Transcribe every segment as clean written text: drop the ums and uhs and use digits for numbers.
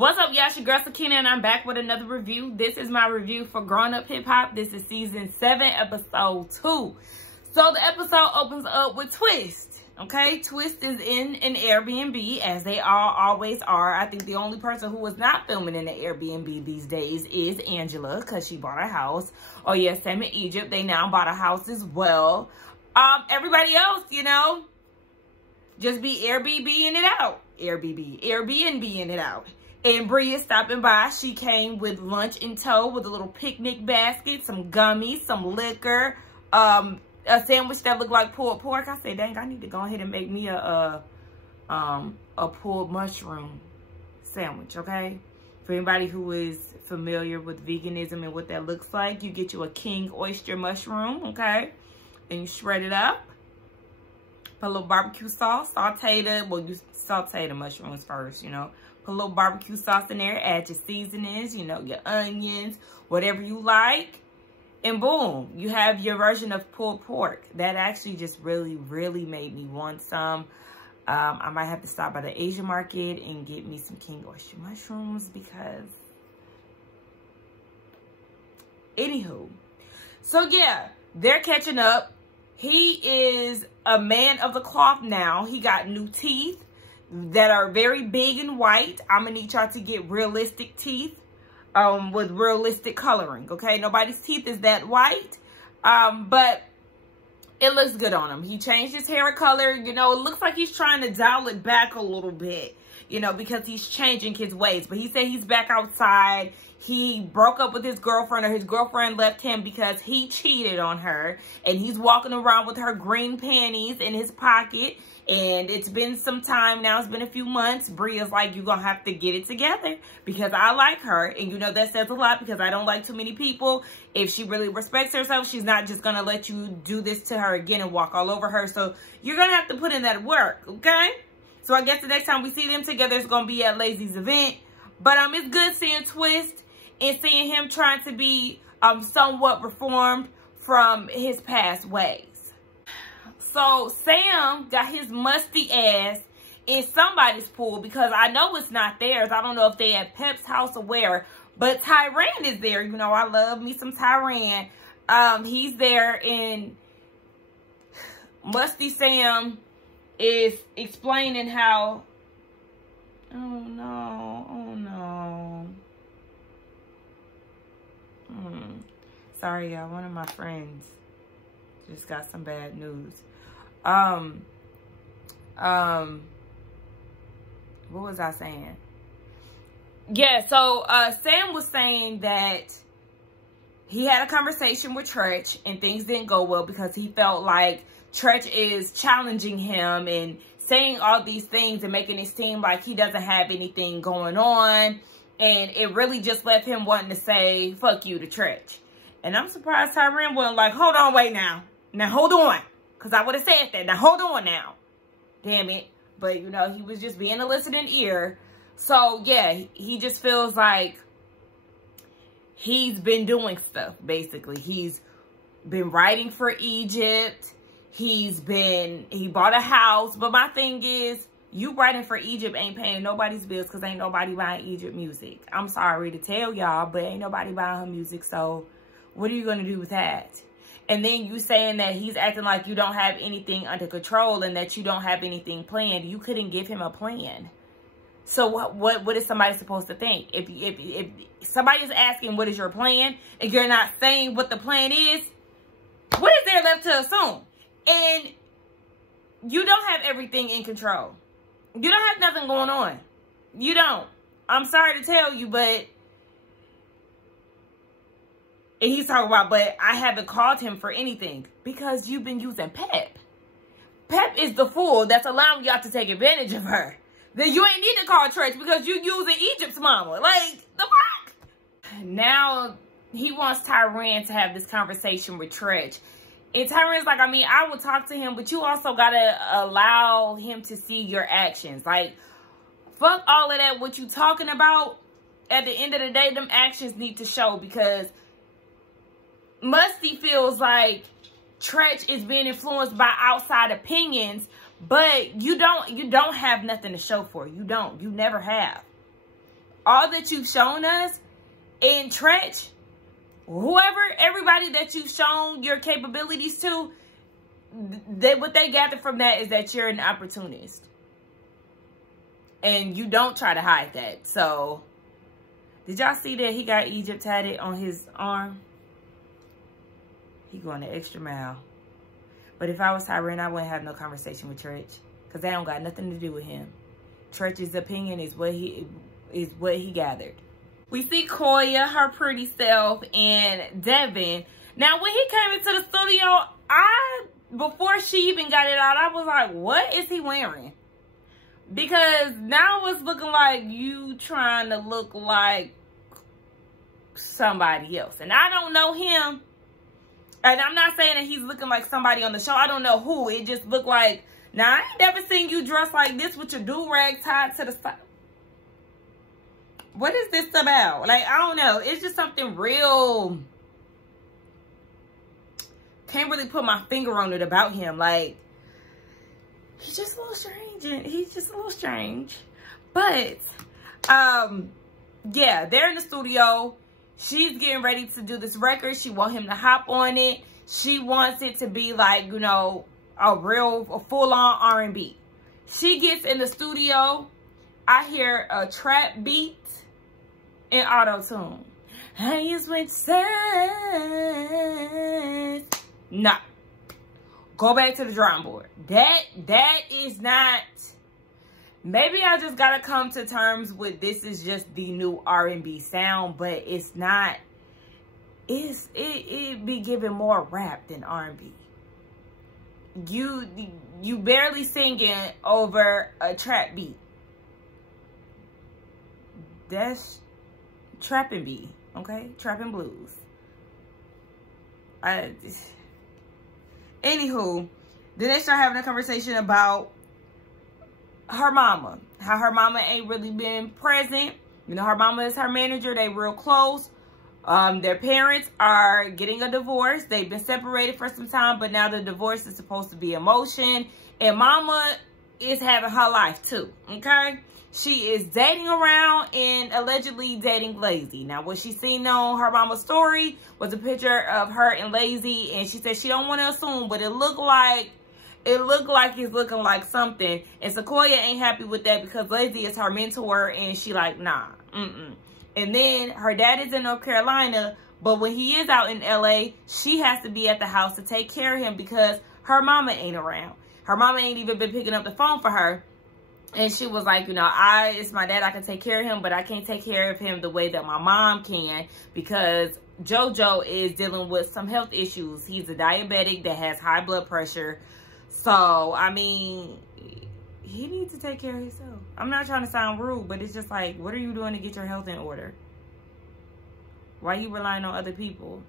What's up, y'all? It's your girl Sakina, and I'm back with another review. This is my review for Growing Up Hip Hop. This is season 7, episode 2. So the episode opens up with Twist. Okay, Twist is in an Airbnb, as they all always are. I think the only person who was not filming in the Airbnb these days is Angela, because she bought a house. Oh yeah, same in Egypt. They now bought a house as well. Everybody else, you know, just be Airbnb-ing it out. Airbnb-ing it out. And Bree is stopping by. She came with lunch in tow, with a little picnic basket, some gummies, some liquor, a sandwich that looked like pulled pork. I said, dang, I need to go ahead and make me a pulled mushroom sandwich, okay? For anybody who is familiar with veganism and what that looks like, you get you a king oyster mushroom, okay? And you shred it up. Put a little barbecue sauce, saute the, well, you saute the mushrooms first, you know. Put a little barbecue sauce in there, add your seasonings, you know, your onions, whatever you like. And boom, you have your version of pulled pork. That actually just really, really made me want some. I might have to stop by the Asian market and get me some king oyster mushrooms because... Anywho. So yeah, they're catching up. He is a man of the cloth now. He got new teeth that are very big and white. I'm gonna need y'all to get realistic teeth with realistic coloring, okay? Nobody's teeth is that white, but it looks good on him. He changed his hair color. You know, it looks like he's trying to dial it back a little bit, you know, because he's changing his ways. But he said he's back outside. He broke up with his girlfriend, or his girlfriend left him because he cheated on her. And he's walking around with her green panties in his pocket. And it's been some time now. It's been a few months. Bria's like, you're going to have to get it together because I like her. And you know, that says a lot because I don't like too many people. If she really respects herself, she's not just going to let you do this to her again and walk all over her. So you're going to have to put in that work, okay? So I guess the next time we see them together, it's going to be at Lazy's event. But it's good seeing Twist and seeing him trying to be somewhat reformed from his past ways. So Sam got his musty ass in somebody's pool because I know it's not theirs. I don't know if they at Pep's house or where, but Tyran is there. You know, I love me some Tyran. He's there, and Musty Sam is explaining how, oh no. Sorry, y'all. One of my friends just got some bad news. What was I saying? Yeah, so Sam was saying that he had a conversation with Tretch and things didn't go well because he felt like Tretch is challenging him and saying all these things and making it seem like he doesn't have anything going on. And it really just left him wanting to say, fuck you to Tretch. And I'm surprised Tyran wasn't like, hold on, wait now. Now, hold on. Because I would have said that. Now, hold on now. Damn it. But, you know, he was just being a listening ear. So, yeah, he just feels like he's been doing stuff, basically. He's been writing for Egypt. He bought a house. But my thing is, you writing for Egypt ain't paying nobody's bills because ain't nobody buying Egypt music. I'm sorry to tell y'all, but ain't nobody buying her music. So, what are you going to do with that? And then you saying that he's acting like you don't have anything under control and that you don't have anything planned. You couldn't give him a plan. So what is somebody supposed to think? If somebody is asking what is your plan and you're not saying what the plan is, what is there left to assume? And you don't have everything in control. You don't have nothing going on. You don't. I'm sorry to tell you, but... And he's talking about, but I haven't called him for anything because you've been using Pep. Pep is the fool that's allowing y'all to take advantage of her. Then you ain't need to call Tretch because you using Egypt's mama. Like, the fuck? Now, he wants Tyran to have this conversation with Tretch. And Tyran's like, I mean, I will talk to him, but you also got to allow him to see your actions. Like, fuck all of that, what you talking about. At the end of the day, them actions need to show because... Musty feels like Tretch is being influenced by outside opinions, but you don't have nothing to show for it. You never have. all that you've shown us in Tretch, everybody that you've shown your capabilities to, what they gather from that is that you're an opportunist. And you don't try to hide that. So, did y'all see that he got Egypt tatted on his arm? He going the extra mile. But if I was Tyron, I wouldn't have no conversation with Tretch. Because that don't got nothing to do with him. Tretch's opinion is what he gathered. We see Koya, her pretty self, and Devin. Now, when he came into the studio, before she even got it out, I was like, what is he wearing? Because now it's looking like you trying to look like somebody else. And I don't know him. And I'm not saying that he's looking like somebody on the show. I don't know who. It just looked like, now I ain't never seen you dressed like this with your do-rag tied to the side. What is this about? Like, I don't know. It's just something real. Can't really put my finger on it about him. Like, he's just a little strange. He's just a little strange. But, yeah, they're in the studio. She's getting ready to do this record. She wants him to hop on it. She wants it to be like, you know, a full-on R&B. She gets in the studio. I hear a trap beat in auto-tune. I just went sides. Nah. Go back to the drawing board. That is not... Maybe I just gotta come to terms with this is just the new R&B sound, but it's not. It be giving more rap than R&B. You barely singing over a trap beat. That's trapping beat, okay? Trapping blues. Anywho, then they start having a conversation about her mama, how her mama ain't really been present. You know, her mama is her manager. They real close. Their parents are getting a divorce. They've been separated for some time, but now the divorce is supposed to be in motion. And mama is having her life too, okay? She is dating around and allegedly dating Lazy. Now, what she seen on her mama's story was a picture of her and Lazy, and she said she don't want to assume, but it looked like he's looking like something. And Sequoia ain't happy with that because Lazy is her mentor, and she like, nah, And then her dad is in North Carolina, but when he is out in LA, she has to be at the house to take care of him because her mama ain't around. Her mama ain't even been picking up the phone for her. And she was like, you know, it's my dad, I can take care of him, but I can't take care of him the way that my mom can because JoJo is dealing with some health issues. He's a diabetic that has high blood pressure. So, I mean, he needs to take care of himself. I'm not trying to sound rude, but it's just like, what are you doing to get your health in order? Why are you relying on other people?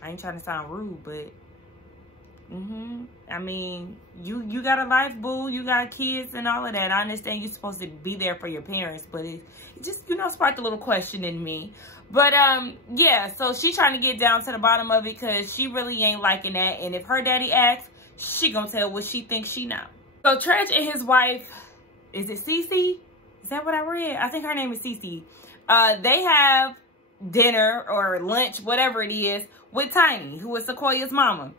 I ain't trying to sound rude, but... I mean, you got a life, boo. You got kids and all of that. I understand you're supposed to be there for your parents, but it just, you know, sparked a little question in me. But, yeah, so she trying to get down to the bottom of it because she really ain't liking that. And if her daddy asks, she gonna tell what she thinks she know. So Tretch and his wife, is it Cece? Is that what I read? I think her name is Cece. They have dinner or lunch, whatever it is, with Tiny, who is Sequoia's mama.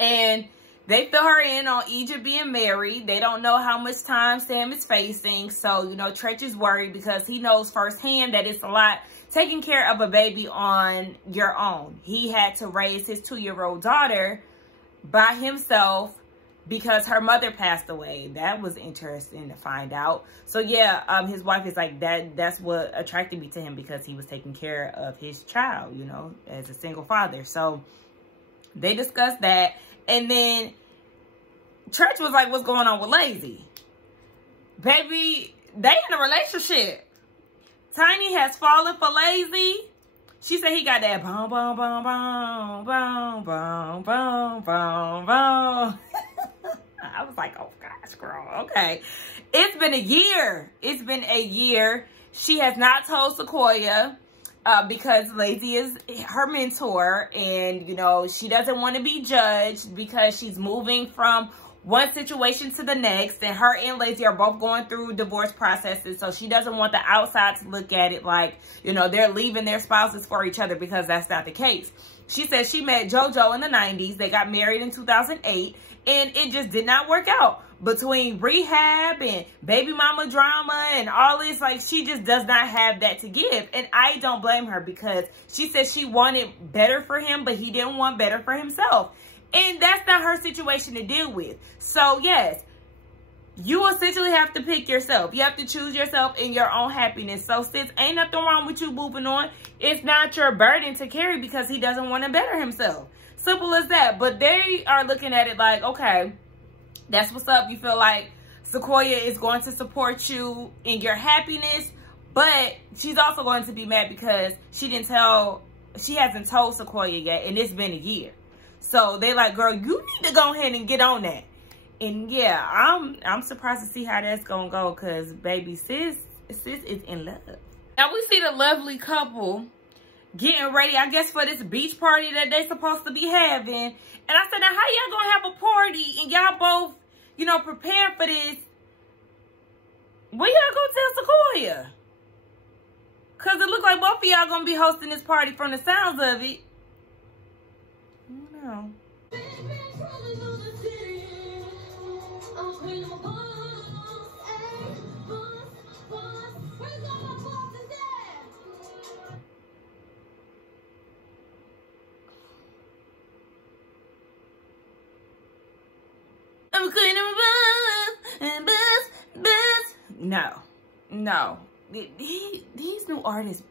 And they fill her in on Egypt being married. They don't know how much time Sam is facing. So, you know, Tretch is worried because he knows firsthand that it's a lot taking care of a baby on your own. He had to raise his 2-year-old daughter by himself because her mother passed away. That was interesting to find out. So, yeah, his wife is like, that's what attracted me to him because he was taking care of his child, you know, as a single father. So, they discussed that. And then Tretch was like, what's going on with Lazy? Baby, they in a relationship. Tiny has fallen for Lazy. She said he got that boom, boom, boom, boom, boom, boom, boom, boom, boom. I was like, oh gosh, girl, okay. It's been a year. It's been a year. She has not told Sequoia. Because Lazy is her mentor and, you know, she doesn't want to be judged because she's moving from one situation to the next, and her and Lacey are both going through divorce processes, so she doesn't want the outside to look at it like, you know, they're leaving their spouses for each other, because that's not the case. She said she met JoJo in the 90s. They got married in 2008, and it just did not work out. Between rehab and baby mama drama and all this, like, she just does not have that to give. And I don't blame her, because she said she wanted better for him, but he didn't want better for himself. And that's not her situation to deal with. So, yes, you essentially have to pick yourself. You have to choose yourself and your own happiness. So, sis, ain't nothing wrong with you moving on. It's not your burden to carry because he doesn't want to better himself. Simple as that. But they are looking at it like, okay, that's what's up. You feel like Sequoia is going to support you in your happiness, but she's also going to be mad because she hasn't told Sequoia yet, and it's been a year. So they like, girl, you need to go ahead and get on that. And yeah, I'm surprised to see how that's gonna go, because baby, sis is in love. Now we see the lovely couple getting ready, I guess, for this beach party that they supposed to be having. And I said, now how y'all gonna have a party and y'all both, you know, preparing for this? When y'all gonna tell Sequoia? Cause it looks like both of y'all gonna be hosting this party from the sounds of it. I don't know. No. These new artists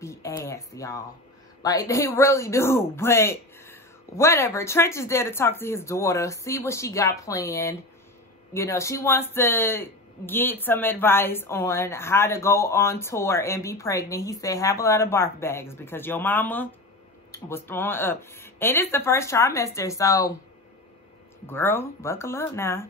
be ass, y'all. Like, they really do. But whatever. Trench is there to talk to his daughter, see what she got planned. You know, she wants to get some advice on how to go on tour and be pregnant. He said, have a lot of barf bags because your mama was throwing up. And it's the first trimester, so girl, buckle up now.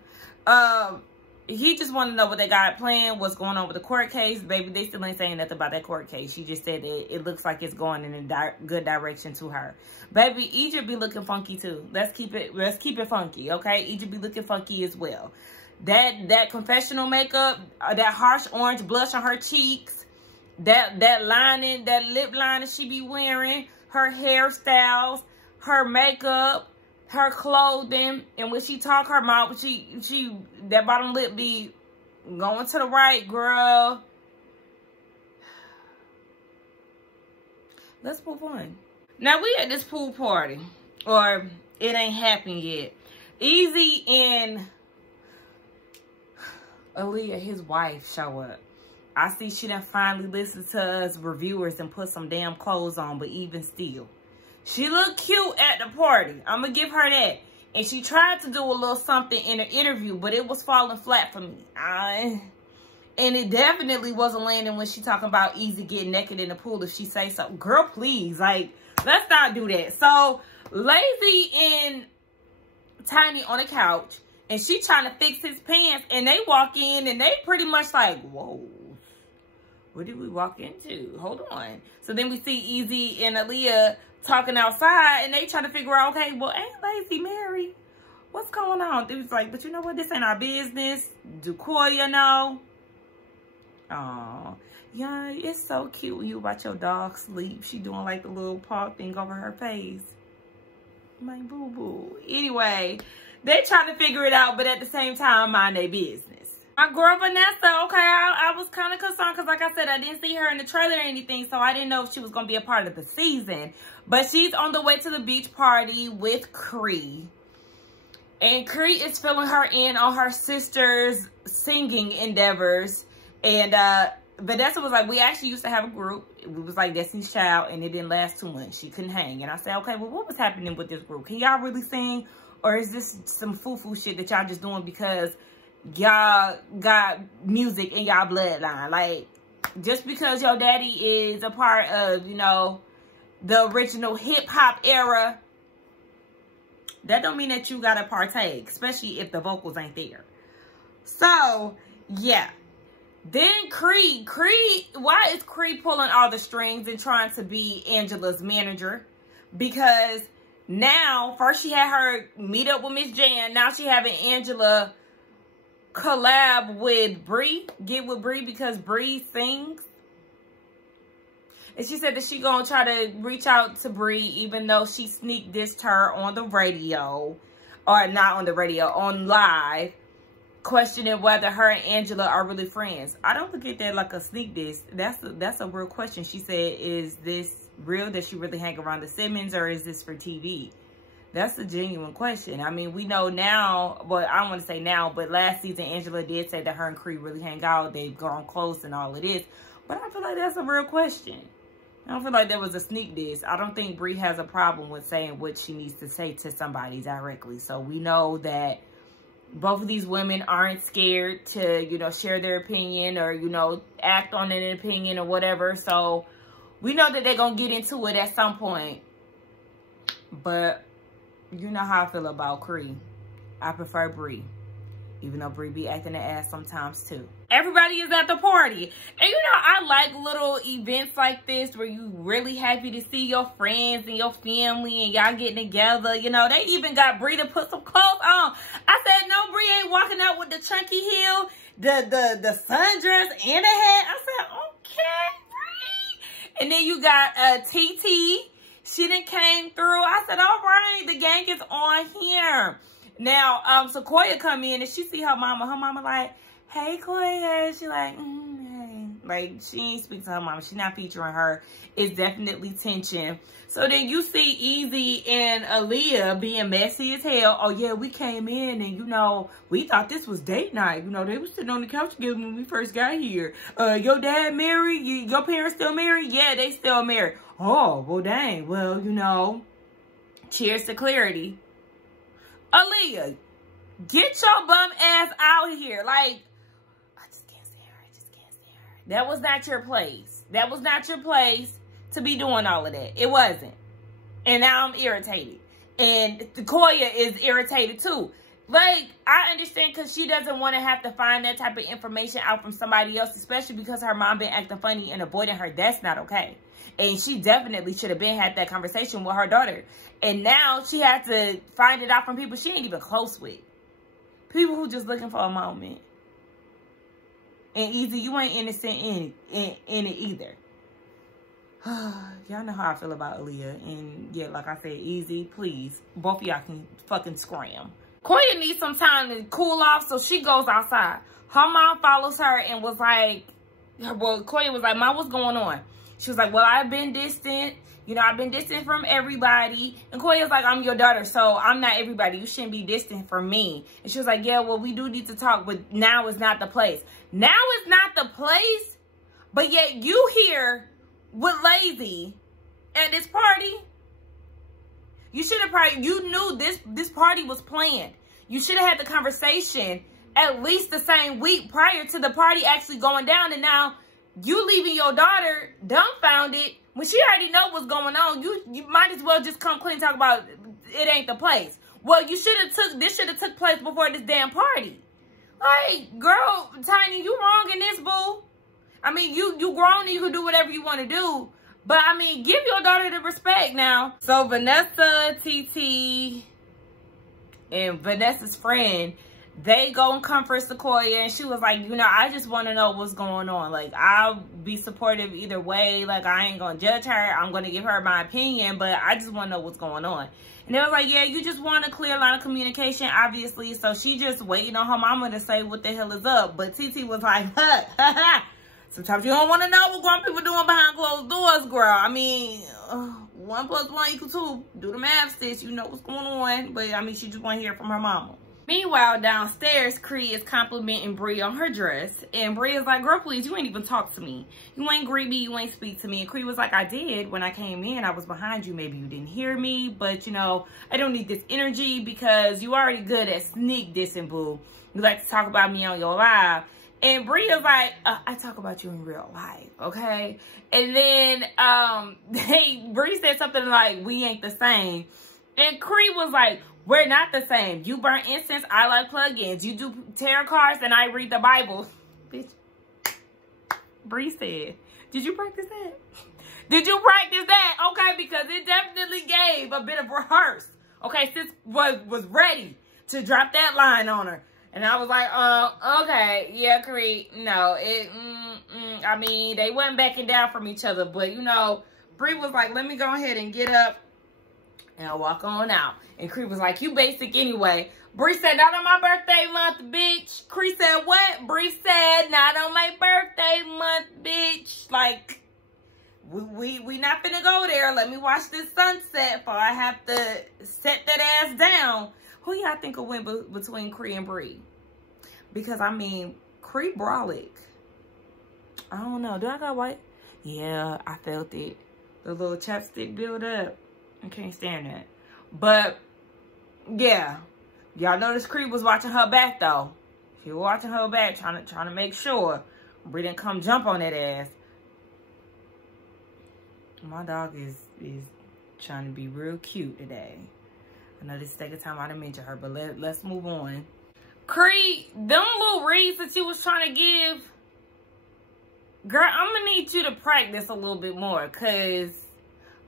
He just wanted to know what they got planned, what's going on with the court case. Baby, they still ain't saying nothing about that court case. She just said that it looks like it's going in a good direction to her. Baby, Egypt be looking funky too. Let's keep it funky, okay? Egypt be looking funky as well. That confessional makeup, that harsh orange blush on her cheeks, that lining, that lip liner she be wearing, her hairstyles, her makeup, her clothing, and when she talk, her mouth, she that bottom lip be going to the right, girl. Let's move on. Now we at this pool party, or it ain't happened yet. Easy and Aaliyah, his wife, show up. I see she done finally listened to us reviewers and put some damn clothes on, but even still, she looked cute at the party. I'm going to give her that. And she tried to do a little something in her interview, but it was falling flat for me. And it definitely wasn't landing when she talking about Easy getting naked in the pool if she say so. Girl, please. Like, let's not do that. So, Lazy and Tiny on the couch, and she trying to fix his pants, and they walk in, and they pretty much like, whoa. What did we walk into? Hold on. So then we see Easy and Aaliyah talking outside, and they trying to figure out, okay, well, ain't Lazy married? What's going on? It was like, but you know what? This ain't our business. Do Koya know? Oh, yeah, it's so cute when you watch your dog sleep. She doing like the little paw thing over her face. My boo-boo. Anyway, they trying to figure it out, but at the same time, mind their business. My girl Vanessa, okay, I was kind of concerned because, like I said, I didn't see her in the trailer or anything, so I didn't know if she was going to be a part of the season. But she's on the way to the beach party with Cree. And Cree is filling her in on her sister's singing endeavors. And Vanessa was like, we actually used to have a group. It was like Destiny's Child, and it didn't last 2 months. She couldn't hang. And I said, okay, well, what was happening with this group? Can y'all really sing? Or is this some foo-foo shit that y'all just doing because y'all got music in y'all bloodline? Like, just because your daddy is a part of, you know, the original hip-hop era, that don't mean that you gotta partake, especially if the vocals ain't there. So, yeah. Then Cree, why is Cree pulling all the strings and trying to be Angela's manager? Because Now, first she had her meet up with Miss Jan. Now she having Angela collab with Bree. Get with Bree because Bree sings. And she said that she gonna try to reach out to Bree even though she sneak dissed her on the radio. Or not on the radio, on live. Questioning whether her and Angela are really friends. I don't look at that like a sneak diss. That's a real question. She said, is this real? Does she really hang around the Simmons or is this for TV? That's a genuine question. I mean, we know now, well, I don't want to say now, but last season Angela did say that her and Cree really hang out. They've gone close and all of this. But I feel like that's a real question. I don't feel like there was a sneak diss. I don't think Bree has a problem with saying what she needs to say to somebody directly. So we know that both of these women aren't scared to, you know, share their opinion or, you know, act on an opinion or whatever. So we know that they're going to get into it at some point. But you know how I feel about Cree. I prefer Bree. Even though Bree be acting the ass sometimes too. Everybody is at the party. And you know, I like little events like this where you really happy to see your friends and your family and y'all getting together. You know, they even got Bree to put some clothes on. I said, no, Bree ain't walking out with the chunky heel, the sundress and the hat. I said, okay, Bree. And then you got TT. She done came through. I said, all right, the gang is on here. Now, Sequoia come in and she see her mama. Her mama like, hey, Koya. She like, hey. Like, she ain't speak to her mama. She not featuring her. It's definitely tension. So then you see Easy and Aaliyah being messy as hell. Oh, yeah, we came in and, you know, we thought this was date night. You know, they were sitting on the couch together when we first got here. Your dad married? Your parents still married? Yeah, they still married. Oh, well, dang. Well, you know, cheers to clarity. Aaliyah, get your bum ass out here. Like, I just can't stand her. I just can't stand her. That was not your place. That was not your place to be doing all of that. It wasn't. And now I'm irritated. And Koya is irritated too. Like, I understand because she doesn't want to have to find that type of information out from somebody else, especially because her mom been acting funny and avoiding her. That's not okay. And she definitely should have been had that conversation with her daughter. And now she had to find it out from people she ain't even close with. People who just looking for a moment. And Easy, you ain't innocent in it either. Y'all know how I feel about Aaliyah. And yeah, like I said, Easy, please. Both of y'all can fucking scram. Koya needs some time to cool off, so she goes outside. Her mom follows her and was like, well, Koya was like, Mom, what's going on? She was like, well, I've been distant. You know, I've been distant from everybody. And Koya's like, I'm your daughter, so I'm not everybody. You shouldn't be distant from me. And she was like, yeah, well, we do need to talk, but now is not the place. Now is not the place, but yet you here with Lazy at this party. You should have probably, you knew this party was planned. You should have had the conversation at least the same week prior to the party actually going down. And now you leaving your daughter dumbfounded when she already know what's going on. You might as well just come clean and talk about it ain't the place. Well, you should have this should have took place before this damn party. Like, girl, Tiny, you wrong in this, boo. I mean, you grown and you can do whatever you want to do. But, I mean, give your daughter the respect now. So, Vanessa, TT, and Vanessa's friend, they go and comfort Sequoia. And she was like, you know, I just want to know what's going on. Like, I'll be supportive either way. Like, I ain't going to judge her. I'm going to give her my opinion. But I just want to know what's going on. And they was like, yeah, you just want a clear line of communication, obviously. So, she just waiting on her mama to say what the hell is up. But TT was like, ha, ha, ha. Sometimes you don't want to know what grown people doing behind closed doors, girl. I mean, 1 + 1 = 2. Do the math, sis. You know what's going on. But, I mean, she just want to hear from her mama. Meanwhile, downstairs, Cree is complimenting Bree on her dress. And Bree is like, girl, please, you ain't even talk to me. You ain't greet me. You ain't speak to me. And Cree was like, I did. When I came in, I was behind you. Maybe you didn't hear me. But, you know, I don't need this energy because you already good at sneak dissing, boo. You like to talk about me on your live. And Bree is like, I talk about you in real life, okay? And then Bree said something like, we ain't the same. And Cree was like, we're not the same. You burn incense, I like plugins. You do tarot cards, and I read the Bible. Bitch. Bree said. Did you practice that? Did you practice that? Okay, because it definitely gave a bit of rehearse. Okay, sis was ready to drop that line on her. And I was like, okay, yeah, Cree, no, I mean, they wasn't backing down from each other, but, you know, Bree was like, let me go ahead and get up and I'll walk on out. And Cree was like, you basic anyway. Bree said, not on my birthday month, bitch. Cree said, what? Bree said, not on my birthday month, bitch. Like, we not finna go there. Let me watch this sunset before I have to set that ass down. Who y'all think will win between Cree and Bree? Because, I mean, Cree brolic. I don't know. Do I got white? Yeah, I felt it. The little chapstick build up. I can't stand that. But, yeah. Y'all notice Cree was watching her back, though. She was watching her back, trying to make sure Bree didn't come jump on that ass. My dog is trying to be real cute today. I know this is the second time I done mentioned her, but let's move on. Cree, them little reads that you was trying to give, girl, I'm going to need you to practice a little bit more. Because,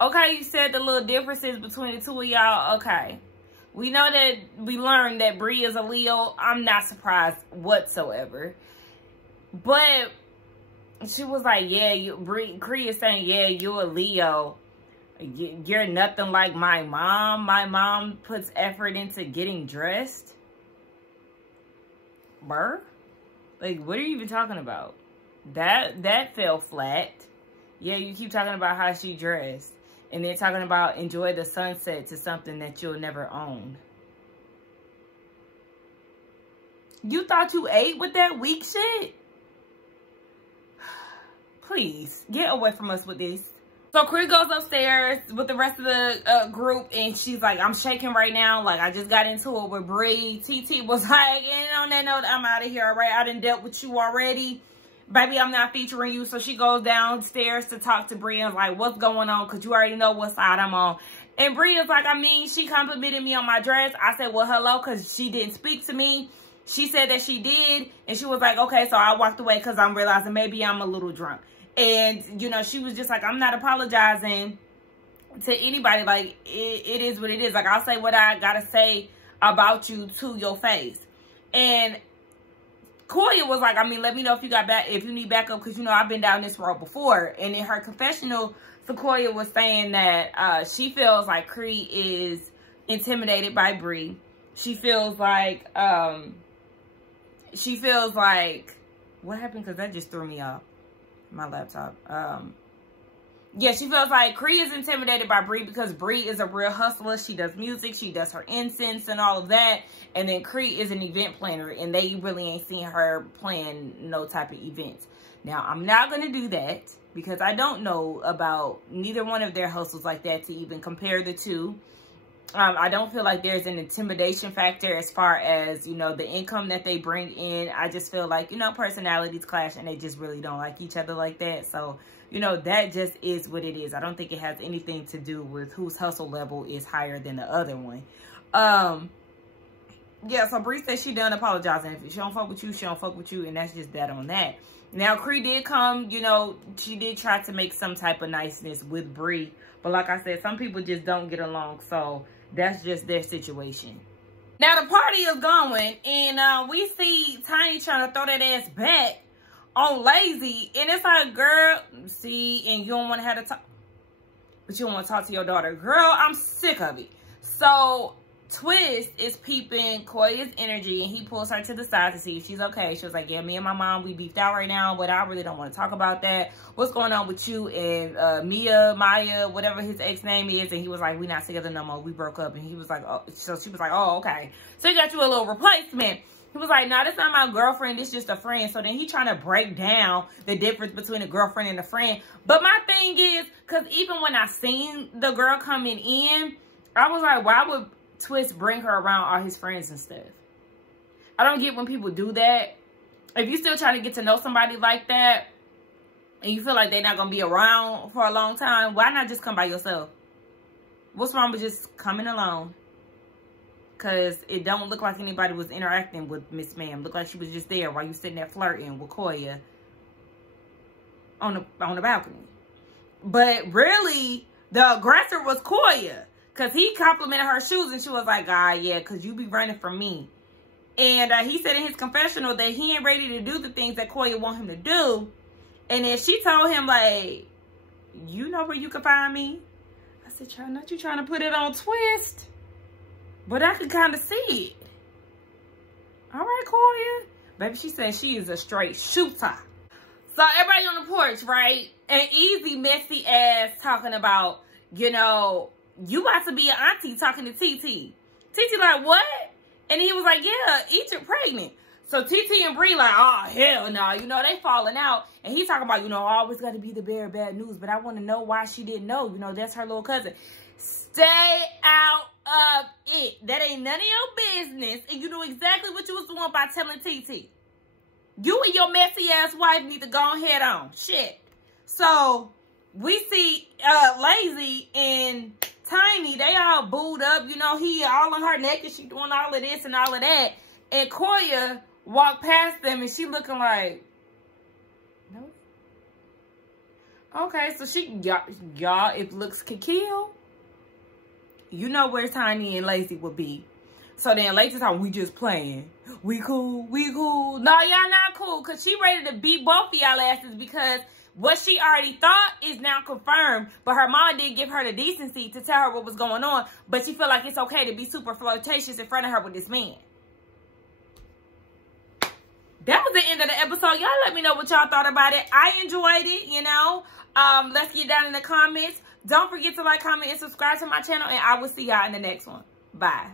okay, you said the little differences between the two of y'all. Okay. We know that we learned that Bree is a Leo. I'm not surprised whatsoever. But she was like, yeah, Cree is saying, yeah, you're a Leo. You're nothing like my mom. My mom puts effort into getting dressed. Burr? Like, what are you even talking about? That fell flat. Yeah, you keep talking about how she dressed. And then talking about enjoy the sunset to something that you'll never own. You thought you ate with that weak shit? Please, get away from us with this. So Cree goes upstairs with the rest of the group, and she's like, I'm shaking right now. Like, I just got into it with Bree. TT was like, and on that note, I'm out of here, all right? I done dealt with you already. Baby, I'm not featuring you. So she goes downstairs to talk to Bree and like, what's going on? Because you already know what side I'm on. And Bree is like, I mean, she complimented me on my dress. I said, well, hello, because she didn't speak to me. She said that she did. And she was like, okay, so I walked away because I'm realizing maybe I'm a little drunk. And, you know, she was just like, I'm not apologizing to anybody. Like, it is what it is. Like, I'll say what I got to say about you to your face. And Koya was like, I mean, let me know if you need backup, because, you know, I've been down this road before. And in her confessional, Sequoia was saying that she feels like Cree is intimidated by Bree. She feels like, what happened? Because that just threw me off. My laptop. Yeah, she feels like Cree is intimidated by Bree because Bree is a real hustler. She does music, she does her incense and all of that. And then Cree is an event planner, and they really ain't seen her plan no type of events. Now, I'm not going to do that because I don't know about neither one of their hustles like that to even compare the two. I don't feel like there's an intimidation factor as far as, you know, the income that they bring in. I just feel like, you know, personalities clash and they just really don't like each other like that. So, you know, that just is what it is. I don't think it has anything to do with whose hustle level is higher than the other one. Yeah, so Bree said she done apologizing. If she don't fuck with you, she don't fuck with you. And that's just that on that. Now, Cree did come, you know, she did try to make some type of niceness with Bree. But like I said, some people just don't get along. So that's just their situation. Now, the party is going. And we see Tiny trying to throw that ass back on Lazy. And it's like, girl, see, and you don't want to have to talk. But you don't want to talk to your daughter. Girl, I'm sick of it. So Twist is peeping Koya's energy, and he pulls her to the side to see if she's okay. She was like, yeah, me and my mom, we beefed out right now, but I really don't want to talk about that. What's going on with you and Maya, whatever his ex name is? And he was like, we not together no more. We broke up. And he was like, oh, so she was like, oh, okay. So he got you a little replacement. He was like, nah, this not my girlfriend. This just a friend. So then he trying to break down the difference between a girlfriend and a friend. But my thing is, because even when I seen the girl coming in, I was like, why would Twist bring her around all his friends and stuff? I don't get when people do that. If you still trying to get to know somebody like that and you feel like they're not going to be around for a long time, why not just come by yourself? What's wrong with just coming alone? Because it don't look like anybody was interacting with Miss Ma'am. Look like she was just there while you sitting there flirting with Koya. on the balcony. But really, the aggressor was Koya. Because he complimented her shoes and she was like, ah, yeah, because you be running from me. And he said in his confessional that he ain't ready to do the things that Koya want him to do. And then she told him, like, you know where you can find me? I said, not you trying to put it on twist. But I could kind of see it. All right, Koya. Baby, she said she is a straight shooter. So everybody on the porch, right? And Easy messy ass talking about, you know, you about to be an auntie talking to TT. TT like, what? And he was like, yeah, Egypt pregnant. So TT and Bree like, oh, hell no. You know, they falling out. And he talking about, you know, I always got to be the bearer of bad news. But I want to know why she didn't know. You know, that's her little cousin. Stay out of it. That ain't none of your business. And you knew exactly what you was doing by telling TT. You and your messy ass wife need to go head on. Shit. So we see Lazy and Tiny, they all booed up. You know, he all on her neck and she doing all of this and all of that. And Koya walked past them and she looking like, no. Okay, so she, y'all, if looks can kill, you know where Tiny and Lazy would be. So then Lazy's like, we just playing. We cool, we cool. No, y'all not cool. Because she ready to beat both of y'all asses because what she already thought is now confirmed. But her mom didn't give her the decency to tell her what was going on. But she feel like it's okay to be super flirtatious in front of her with this man. That was the end of the episode. Y'all let me know what y'all thought about it. I enjoyed it, you know. Let's get down in the comments. Don't forget to like, comment, and subscribe to my channel. And I will see y'all in the next one. Bye.